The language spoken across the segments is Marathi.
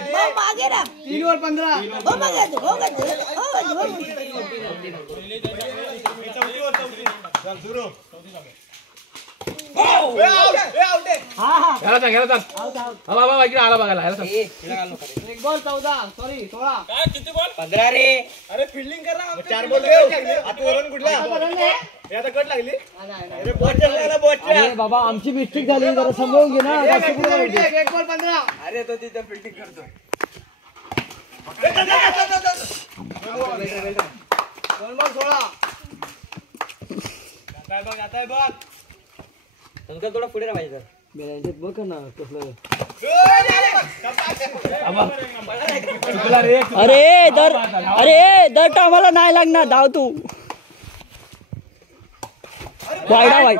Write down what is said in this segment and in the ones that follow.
मागे ना 3 ओवर 15 हो मागे हो आला बघायला एक बॉल 14 सॉरी 16 काय किती बॉल 15 रे. अरे फिल्डिंग कर ना 4 बॉल आता वरून कुठला हे आता कट लागली अरे बॉल लागला बॉलच्या अरे बाबा आमची मिस्टेक झाली जरा समजून घे ना एक बॉल 15 अरे तो तिथं फिल्डिंग करतो. 2 बॉल 16 काय बघ आता बघ अंकल थोडा पुढे राहायचं. बघ ना कसलं अरे दर टायमाला नाही लागणार धाव तू वाईट वाईट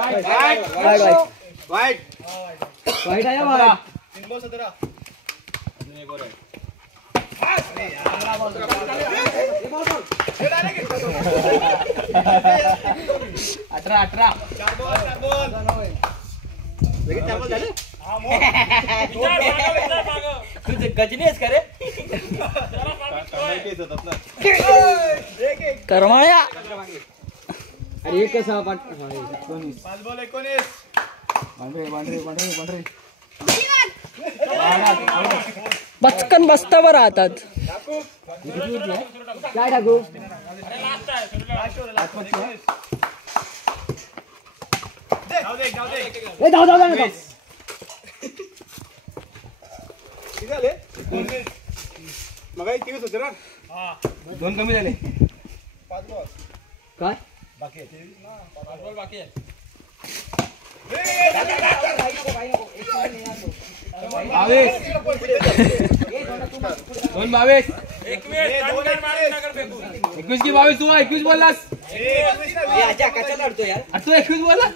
वाईट वाईट आहे वाईट 3 बॉल 17 18 तुझं गजनी आहेस का रे? करमाळ्या अरे एक कसा 5 बॉल 19 बचकन बस्तावर राहतात काय टाकू मग 23 होते ना 2 कमी झाले 5 बॉल काय बाकी आहे 5 बॉल बाकी आहे 22 एक मिनिट टाइम मारून नगर फेकू 21 की 22 तू 21 बोललास याच्या कशा लढतो यार? तू 21 बोलला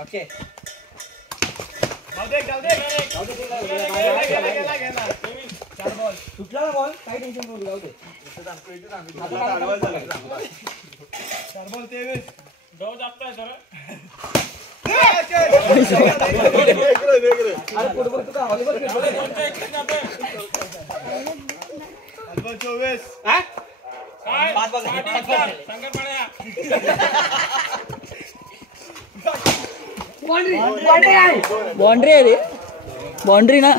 ओके. सुटला ना बॉल काही टेन्शन नको जाऊ दे 4 बॉल 23 जाऊ जास्त आहे सर अरे फुटबॉल तू काय व्हॉलीबॉल खेळतो रे? 5 बॉल 24 काय 5 बॉल संगरपाड्या बाउंड्री आहे रे बाउंड्री ना